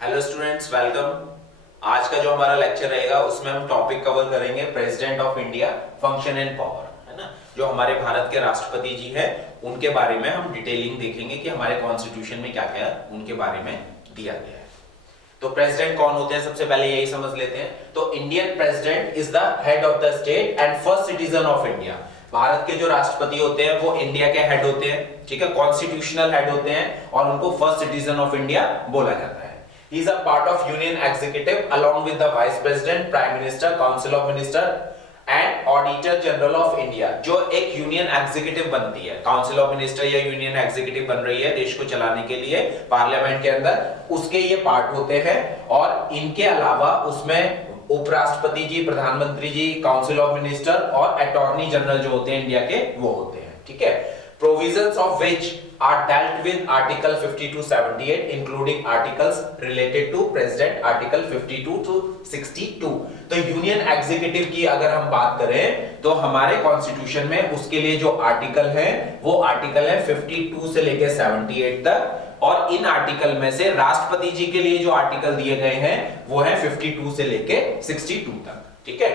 Hello students, welcome. आज का जो हमारा लेक्चर रहेगा उसमें हम टॉपिक कवर करेंगे president of India, function and power, है ना। जो हमारे भारत के राष्ट्रपति जी हैं उनके बारे में हम डिटेलिंग देखेंगे कि हमारे कॉन्स्टिट्यूशन में क्या क्या उनके बारे में दिया गया है। तो प्रेसिडेंट कौन होते हैं, सबसे पहले यही समझ लेते हैं। तो Indian president is the head of the state and first citizen of India. Bharat के जो राष्ट्रपति होते हैं वो इंडिया के हेड होते हैं, ठीक है, कॉन्स्टिट्यूशनल हेड होते हैं और उनको फर्स्ट सिटीजन ऑफ इंडिया बोला जाता है। He is a part of Union Executive along with the Vice President, Prime Minister, Council of Minister and Auditor General of India। जो एक यूनियन एग्जीक्यूटिव बनती है, काउंसिल ऑफ मिनिस्टर या union executive बन रही है देश को चलाने के लिए पार्लियामेंट के अंदर, उसके ये पार्ट होते हैं। और इनके अलावा उसमें उपराष्ट्रपति जी, प्रधानमंत्री जी, काउंसिल ऑफ मिनिस्टर और अटॉर्नी जनरल जो होते हैं इंडिया के, वो होते हैं, ठीक है। Provisions of which are dealt with Article 50 to 78, including articles related to President, Article 52 to 62। तो यूनियन एग्जीक्यूटिव की अगर हम बात करें तो हमारे कॉन्स्टिट्यूशन में उसके लिए जो आर्टिकल है वो आर्टिकल है 52 से लेके 78 तक, और इन आर्टिकल में से राष्ट्रपति जी के लिए जो आर्टिकल दिए गए हैं वो है 52 से लेके 62 तक, ठीक है।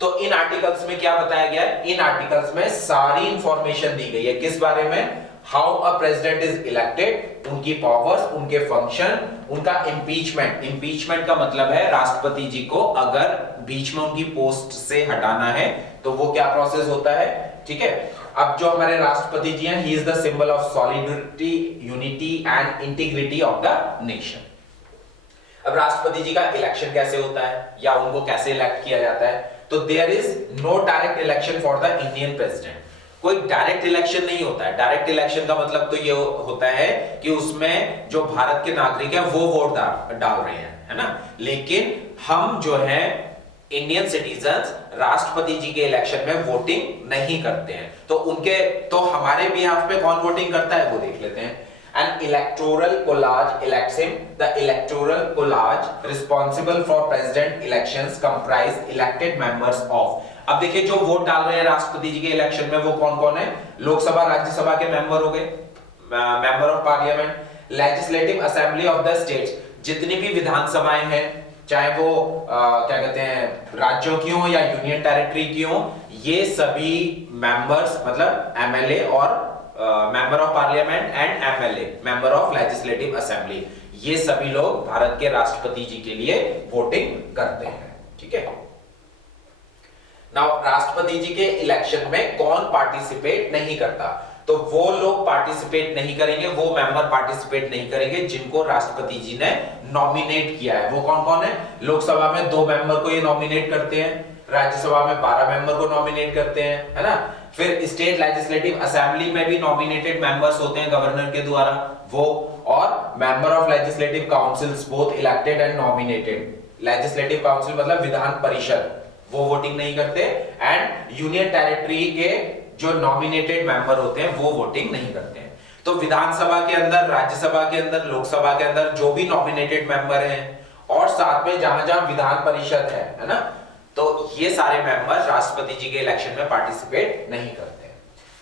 तो इन आर्टिकल्स में क्या बताया गया है? इन आर्टिकल्स में सारी इंफॉर्मेशन दी गई है किस बारे में? How a president is elected, उनकी पावर्स, उनके फंक्शन, उनका इम्पीचमेंट। इम्पीचमेंट का मतलब है राष्ट्रपति जी को अगर बीच में उनकी पोस्ट से हटाना है तो वो क्या प्रोसेस होता है, ठीक है। अब जो हमारे राष्ट्रपति जी हैं, he is the symbol of solidarity, unity and integrity of the nation. अब राष्ट्रपति जी का इलेक्शन कैसे होता है या उनको कैसे इलेक्ट किया जाता है? तो there is no direct election for the Indian president. कोई डायरेक्ट इलेक्शन नहीं होता है। डायरेक्ट इलेक्शन का मतलब तो ये होता है कि उसमें जो भारत के नागरिक हैं वो वोट डाल रहे हैं, है ना। लेकिन हम जो है इंडियन सिटीजन्स राष्ट्रपति जी के इलेक्शन में वोटिंग नहीं करते हैं। तो हमारे बिहाफ पे कौन वोटिंग करता है वो देख लेते हैं। An electoral college elects him. The electoral college responsible for president elections comprise elected members of। अब देखिए जो वोट डाल रहे हैं राष्ट्रपति जी के इलेक्शन में वो कौन कौन है? लोकसभा राज्यसभा के मेंबर हो गए, member of parliament, legislative assembly of the states, जितनी भी विधानसभाएं हैं चाहे वो क्या कहते हैं राज्यों की हो या यूनियन टेरिटरी की हो, ये सभी मेंबर्स मतलब एमएलए और member of parliament and MLA, member of legislative assembly, ये सभी लोग भारत के राष्ट्रपति जी के लिए वोटिंग करते हैं, ठीक है। नाउ राष्ट्रपति जी के इलेक्शन में कौन पार्टिसिपेट नहीं करता? तो वो लोग पार्टिसिपेट नहीं करेंगे, वो मेंबर पार्टिसिपेट नहीं करेंगे जिनको राष्ट्रपति जी ने नॉमिनेट किया है। वो कौन कौन है? लोकसभा में 2 मेंबर को ये नॉमिनेट करते हैं, राज्यसभा में 12 मेंबर को नॉमिनेट करते हैं, है ना। फिर स्टेट लेजिस्लेटिव असेंबली में भी नॉमिनेटेड मेंबर्स होते हैं गवर्नर के द्वारा वो, और member of legislative councils both elected and nominated. Legislative council मतलब विधान परिषद, वो वोटिंग नहीं करते, एंड यूनियन टेरिटरी के जो नॉमिनेटेड मेंबर होते हैं वो वोटिंग नहीं करते हैं। तो विधानसभा के अंदर, राज्यसभा के अंदर, लोकसभा के अंदर जो भी नॉमिनेटेड मेंबर हैं और साथ में जहां जहां विधान परिषद है ना, तो ये सारे मेंबर राष्ट्रपति जी के इलेक्शन में पार्टिसिपेट नहीं करते हैं।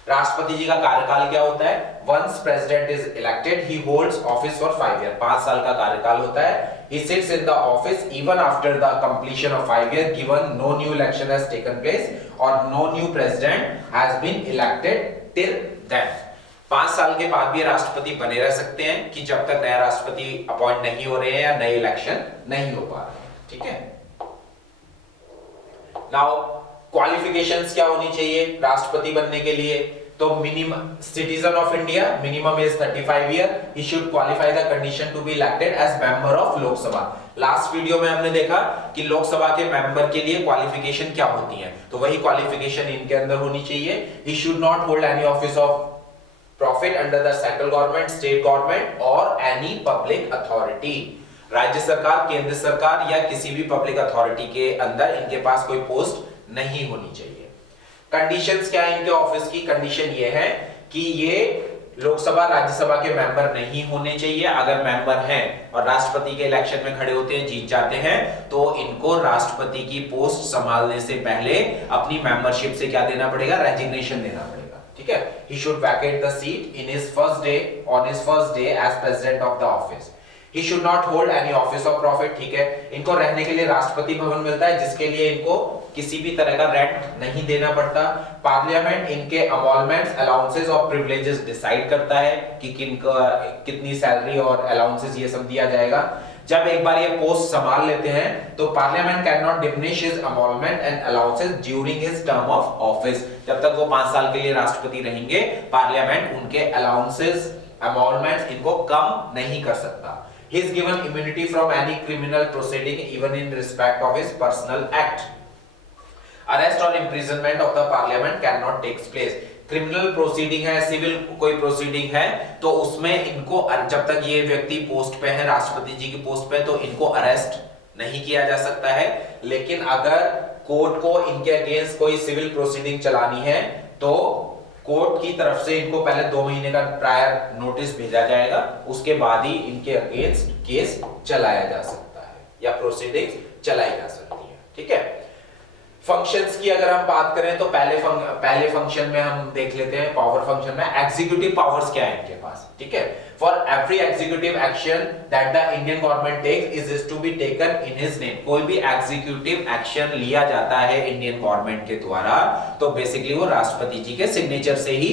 राष्ट्रपति जी का कार्यकाल क्या होता है? Once president is elected he holds office for 5 year. 5 साल का कार्यकाल होता है। He sits in the office even after the completion of 5 years, given no new election has taken place or no new president has been elected till then। 5 साल के बाद भी राष्ट्रपति बने रह सकते हैं कि जब तक नया राष्ट्रपति अपॉइंट नहीं हो रहे हैं या नए इलेक्शन नहीं हो पा रहे हैं, ठीक है। नाउ क्वालिफिकेशंस क्या होनी चाहिए राष्ट्रपति बनने के लिए? तो minimum citizen of India, minimum age 35 year, he should qualify the condition to be elected as member of Lok Sabha. Last video में हमने देखा कि लोकसभा के मेंबर के लिए क्वालिफिकेशन क्या होती है, तो वही क्वालिफिकेशन इनके अंदर होनी चाहिए। He should not hold any office of profit under the central government, state government और एनी पब्लिक अथॉरिटी। राज्य सरकार, केंद्र सरकार या किसी भी पब्लिक अथॉरिटी के अंदर इनके पास कोई पोस्ट नहीं होनी चाहिए। कंडीशंस क्या है इनके ऑफिस की? कंडीशन ये है कि ये लोकसभा राज्यसभा के मेंबर नहीं होने चाहिए। अगर मेंबर हैं और राष्ट्रपति के इलेक्शन में खड़े होते हैं, जीत जाते हैं, तो इनको राष्ट्रपति की पोस्ट संभालने से पहले अपनी मेंबरशिप से क्या देना पड़ेगा? रेजिग्नेशन देना पड़ेगा, ठीक है। He should vacate the seat in his first day, on his first day as president of the office. He should not hold any office of profit, ठीक है। इनको रहने के लिए राष्ट्रपति भवन मिलता है, जिसके लिए इनको किसी भी तरह का रेंट नहीं देना पड़ता। पार्लियामेंट इनके अमॉलमेंट्स, अलाउंसेस और प्रिविलेजेस डिसाइड करता है कि कितनी सैलरी और अलाउंसेस ये सब दिया जाएगा। जब एक बार ये पोस्ट संभाल लेते हैं तो parliament can not diminish his emolument and allowances during his term of office. जब तक वो 5 साल के लिए राष्ट्रपति रहेंगे, पार्लियामेंट उनके अलाउंसेस, अमॉलमेंट्स इनको कम नहीं कर सकता। He is given immunity from any criminal proceeding even in respect of his personal act. Arrest or imprisonment of the parliament cannot take place. Criminal proceeding है, सिविल कोई प्रोसीडिंग है, तो उसमें इनको जब तक ये व्यक्ति पोस्ट पे है, राष्ट्रपति जी की पोस्ट पे, तो इनको अरेस्ट नहीं किया जा सकता है। लेकिन अगर कोर्ट को इनके अगेंस्ट कोई सिविल प्रोसीडिंग चलानी है तो कोर्ट की तरफ से इनको पहले 2 महीने का प्रायर नोटिस भेजा जाएगा, उसके बाद ही इनके अगेंस्ट केस चलाया जा सकता है या प्रोसीडिंग चलाई जा सकती है। ठीक है। फंक्शंस की अगर हम बात करें तो पहले फंक्शन में हम देख लेते हैं, पावर फंक्शन में एग्जीक्यूटिव पावर्स क्या है इनके पास। ठीक है। For every executive action that the Indian government takes is to be taken in his name. कोई भी एग्जीक्यूटिव एक्शन लिया जाता है इंडियन गवर्नमेंट के द्वारा तो बेसिकली वो राष्ट्रपति जी के सिग्नेचर से ही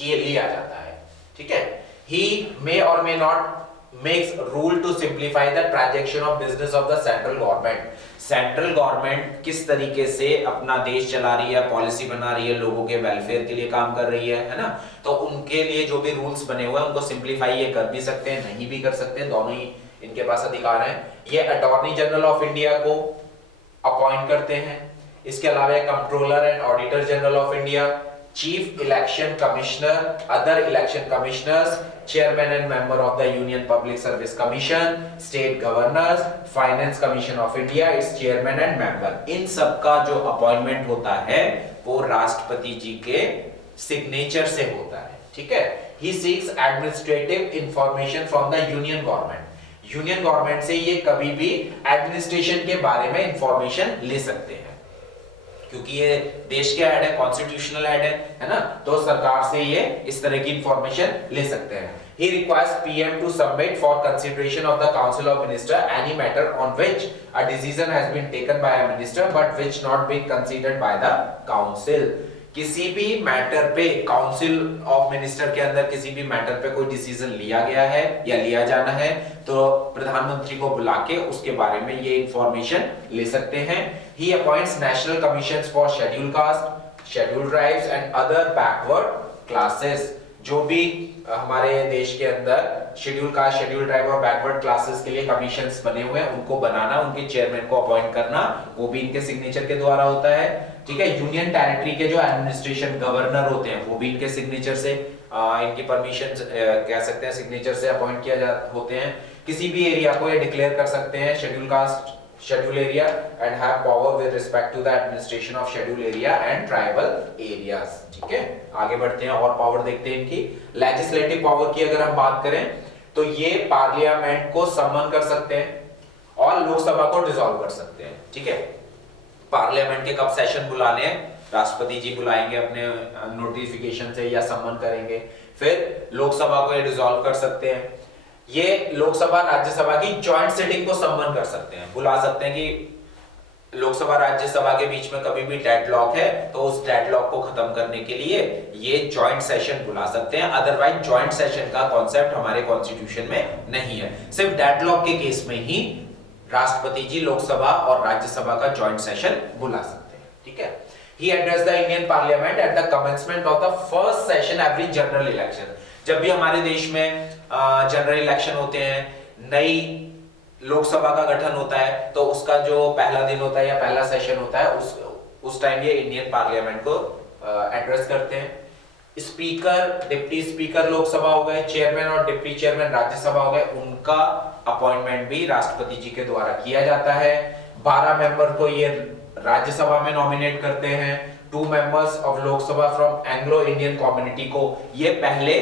लिया जाता है। ठीक है। ही मे और may not makes rule to simplify the transaction of business of the central government। Central government किस तरीके से अपना देश चला रही है, पॉलिसी बना रही है, लोगों के वेलफेयर के लिए काम कर रही है ना, तो उनके लिए जो भी रूल्स बने हुए हैं उनको सिंप्लीफाई ये कर भी सकते हैं, नहीं भी कर सकते हैं, दोनों ही इनके पास अधिकार हैं। ये अटॉर्नी जनरल ऑफ इंडिया को अपॉइंट करते हैं। इसके अलावा controller and auditor general of India, chief election commissioner, other election commissioners, chairman and member of the union public service commission, state governors, finance commission of India, its chairman and member, इन सब का जो appointment होता है वो राष्ट्रपति जी के signature से होता है। ठीक है। He seeks administrative information from the union government. Union government से ये कभी भी एडमिनिस्ट्रेशन के बारे में इंफॉर्मेशन ले सकते हैं, क्योंकि ये देश के हेड है, कॉन्स्टिट्यूशनल हेड है ना, तो सरकार से ये इस तरह की इंफॉर्मेशन ले सकते हैं। He requires PM to submit for consideration of the Council of Minister any matter on which a decision has been taken by a minister but which not been considered by the Council। किसी भी matter पे, council of minister के अंदर किसी भी matter पे कोई decision लिया गया है या लिया जाना है तो प्रधानमंत्री को बुला के उसके बारे में ये इंफॉर्मेशन ले सकते हैं। He appoints national commissions for scheduled caste, scheduled tribes and other backward classes। जो भी हमारे देश के अंदर शेड्यूल कास्ट, शेड्यूल ट्राइब और बैकवर्ड क्लासेस के लिए कमीशंस बने हुए हैं, उनको बनाना, उनके चेयरमैन को अपॉइंट करना, वो भी इनके सिग्नेचर के द्वारा होता है। ठीक है। यूनियन टेरिटरी के जो एडमिनिस्ट्रेशन गवर्नर होते हैं वो भी इनके सिग्नेचर से, इनकी परमिशन कह सकते हैं सिग्नेचर से अपॉइंट किया होते हैं। किसी भी एरिया को ये डिक्लेयर कर सकते हैं schedule caste, schedule area and have power with respect to the administration of schedule area and tribal areas। ठीक है। आगे बढ़ते हैं और पावर देखते हैं इनकी। लेजिस्लेटिव पावर की अगर हम बात करें तो ये पार्लियामेंट को सम्मन कर सकते हैं और लोकसभा को डिसॉल्व कर सकते हैं। ठीक है। पार्लियामेंट के कब सेशन बुलाने हैं, राष्ट्रपति जी बुलाएंगे अपने नोटिफिकेशन से या सम्मन करेंगे, फिर लोकसभा को ये डिसॉल्व कर सकते हैं। ये लोकसभा राज्यसभा की जॉइंट सिटिंग को सम्मन कर सकते हैं, बुला सकते हैं कि लोकसभा राज्यसभा के बीच में कभी भी डेडलॉक है तो उस डेडलॉक को खत्म करने के लिए ये जॉइंट सेशन बुला सकते हैं। अदरवाइज जॉइंट सेशन का कॉन्सेप्ट हमारे कॉन्स्टिट्यूशन में नहीं है, सिर्फ डेडलॉक के केस में ही राष्ट्रपति जी लोकसभा और राज्यसभा का जॉइंट सेशन बुला सकते हैं। ठीक है। He addressed the Indian Parliament at the commencement of the first session every general election। जब भी हमारे देश में जनरल इलेक्शन होते हैं, नई लोकसभा का गठन होता है, तो उसका जो पहला दिन होता है या पहला सेशन होता है उस टाइम ये इंडियन पार्लियामेंट को एड्रेस करते हैं। स्पीकर, डिप्टी स्पीकर लोकसभा हो गए, चेयरमैन और डिप्टी चेयरमैन राज्यसभा हो गए, उनका अपॉइंटमेंट भी राष्ट्रपति जी के द्वारा किया जाता है। 12 मेंबर को ये राज्यसभा में नॉमिनेट करते हैं। 2 members of Lok Sabha from Anglo Indian community को ये पहले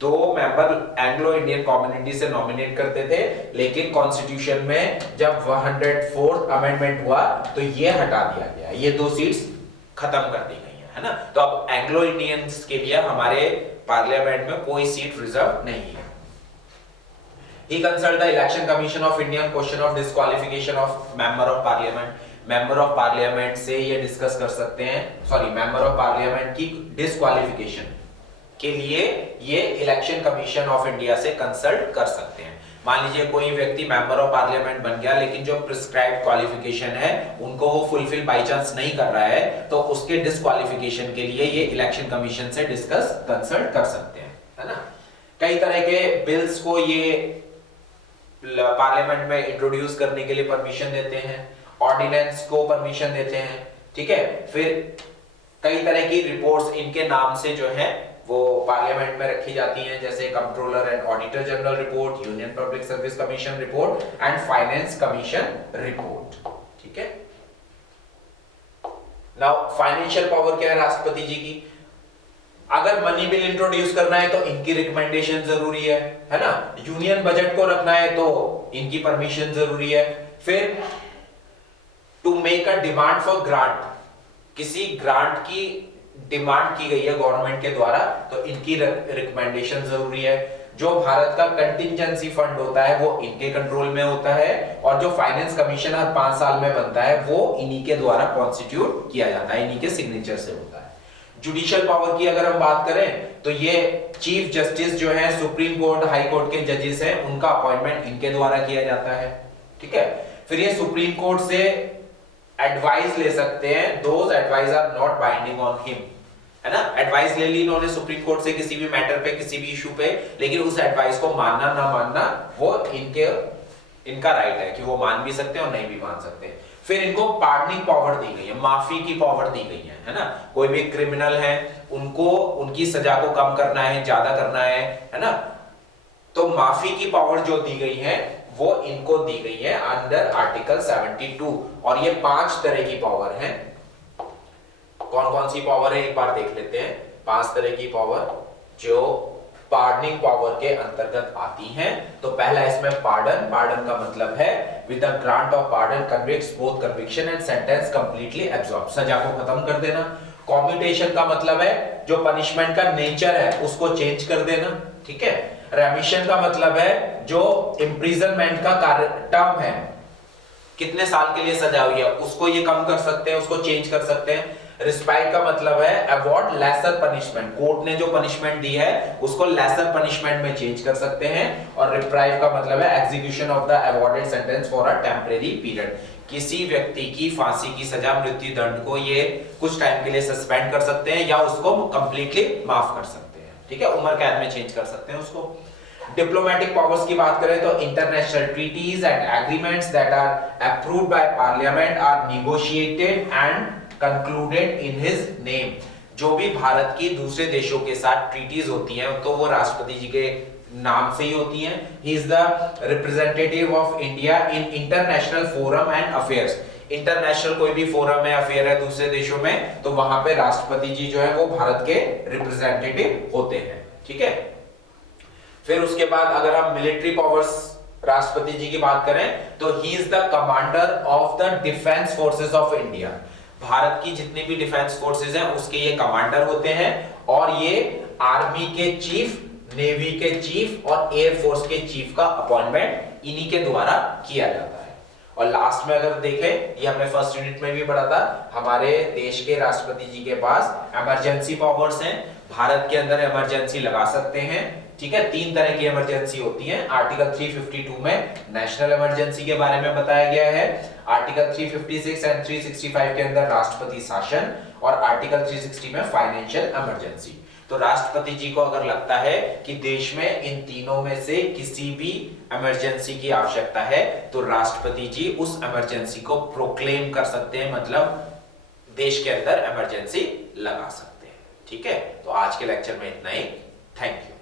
2 मेंबर एंग्लो इंडियन कम्युनिटी से नॉमिनेट करते थे, लेकिन कॉन्स्टिट्यूशन में जब 104th अमेंडमेंट हुआ तो ये हटा दिया गया, ये 2 सीट्स खत्म कर दी गई है ना। तो अब एंग्लो इंडियंस के लिए हमारे पार्लियामेंट में कोई सीट रिजर्व नहीं है। He consult the Election Commission of India on question of disqualification of member of parliament. Member of parliament से ये डिस्कस कर सकते हैं, सॉरी मेंबर ऑफ पार्लियामेंट की डिस्क्वालिफिकेशन के लिए ये इलेक्शन कमीशन ऑफ इंडिया से कंसल्ट कर सकते हैं। मान लीजिए कोई व्यक्ति मेंबर ऑफ पार्लियामेंट बन गया लेकिन जो प्रिस्क्राइब्ड क्वालिफिकेशन है उनको वो फुलफिल बाय चांस नहीं कर रहा है, तो उसके डिस्क्वालिफिकेशन के लिए ये इलेक्शन कमीशन से डिस्कस कंसल्ट कर सकते हैं, है ना। कई तरह के बिल्स को ये पार्लियामेंट में इंट्रोड्यूस करने के लिए परमिशन देते हैं, ऑर्डिनेंस को परमिशन देते हैं, ठीक है। फिर कई तरह की रिपोर्ट्स इनके नाम से जो है वो पार्लियामेंट में रखी जाती हैं, जैसे controller and auditor general report, union public service commission report and finance commission report, ठीक है। नाउ फाइनेंशियल पावर क्या है राष्ट्रपति जी की? अगर मनी बिल इंट्रोड्यूस करना है तो इनकी रिकमेंडेशन जरूरी है ना। यूनियन बजट को रखना है तो इनकी परमिशन जरूरी है। फिर to make a demand for grant, किसी ग्रांट की डिमांड की गई है गवर्नमेंट के द्वारा तो इनकी रिकमेंडेशन जरूरी है। जो भारत का कंटिजेंसी फंड होता है वो इनके कंट्रोल में होता है और जो फाइनेंस कमीशन हर 5 साल में बनता है वो इन्हीं के द्वारा कॉन्स्टिट्यूट किया जाता है, इन्हीं के सिग्नेचर से होता है। जुडिशियल पावर की अगर हम बात करें तो ये चीफ जस्टिस जो है सुप्रीम कोर्ट, हाई कोर्ट के जजेस हैं, उनका अपॉइंटमेंट इनके द्वारा किया जाता है, ठीक है। फिर ये सुप्रीम कोर्ट से एडवाइस ले सकते हैं, those advice are not binding on him, है ना। एडवाइस ले ली इन्होंने सुप्रीम कोर्ट से किसी भी मैटर पे, किसी भी इशू पे, लेकिन उस एडवाइस को मानना ना मानना वो इनका राइट है कि वो मान भी सकते हैं और नहीं भी मान सकते। फिर इनको पार्डनिंग पावर दी गई है, माफी की पावर दी गई है ना। कोई भी क्रिमिनल है उनको उनकी सजा को कम करना है, ज्यादा करना है ना। तो माफी की पावर जो दी गई है वो इनको दी गई है अंडर आर्टिकल 72 और ये 5 तरह की पावर है। कौन कौन सी पावर है एक बार देख लेते हैं। 5 तरह की पावर जो पार्डनिंग पावर के अंतर्गत आती हैं। तो पहला इसमें पार्डन, पार्डन का मतलब है with the grant of pardon convicts both conviction and sentence completely absorb, सजा को खत्म कर देना। कॉम्यूटेशन का मतलब है जो पनिशमेंट का नेचर है उसको चेंज कर देना, ठीक है। रेमिशन का मतलब है जो इम्प्रिजनमेंट का टर्म है, कितने साल के लिए सजा हुई है उसको ये कम कर सकते हैं, उसको चेंज कर सकते हैं। रिस्पाइट का मतलब है अवॉर्ड लेसर पनिशमेंट, कोर्ट ने जो पनिशमेंट दी है उसको लेसर पनिशमेंट में चेंज कर सकते हैं। और रिप्राइव का मतलब है execution of the awarded sentence for a temporary period, किसी व्यक्ति की फांसी की सजा, मृत्यु दंड को ये कुछ टाइम के लिए सस्पेंड कर सकते हैं या उसको कंप्लीटली माफ कर सकते हैं, ठीक है। उम्र कैद में चेंज कर सकते हैं उसको। डिप्लोमेटिक पावर्स की बात करें तो international treaties and agreements that are approved by parliament are negotiated and concluded in his name. जो भी भारत की दूसरे देशों के साथ ट्रीटीज होती हैं तो वो राष्ट्रपति जी के नाम से ही होती हैं। He is the representative of India in international forum and affairs, international कोई भी फोरम है, अफेयर है दूसरे देशों में, तो वहां पे राष्ट्रपति जी जो है वो भारत के रिप्रेजेंटेटिव होते हैं, ठीक है। फिर उसके बाद अगर हम मिलिट्री पावर्स राष्ट्रपति जी की बात करें तो he is the commander of the defence forces of India. Bharat की जितनी भी डिफेंस फोर्सेस हैं उसके ये कमांडर होते हैं और ये आर्मी के चीफ, नेवी के चीफ और एयरफोर्स के चीफ का अपॉइंटमेंट इन्हीं के द्वारा किया जाता है। और लास्ट में अगर देखें, ये हमने फर्स्ट यूनिट में भी पढ़ा था, हमारे देश के राष्ट्रपति जी के पास इमरजेंसी पावर्स हैं, भारत के अंदर इमरजेंसी लगा सकते हैं, ठीक है। 3 तरह की इमरजेंसी होती है। आर्टिकल 352 में नेशनल इमरजेंसी के बारे में बताया गया है, आर्टिकल 356 एंड 365 के अंदर राष्ट्रपति शासन और आर्टिकल 360 में फाइनेंशियल इमरजेंसी। तो राष्ट्रपति जी को अगर लगता है कि देश में इन तीनों में से किसी भी इमरजेंसी की आवश्यकता है तो राष्ट्रपति जी उस इमरजेंसी को प्रोक्लेम कर सकते हैं, मतलब देश के अंदर इमरजेंसी लगा सकते हैं, ठीक है। तो आज के लेक्चर में इतना ही। Thank you.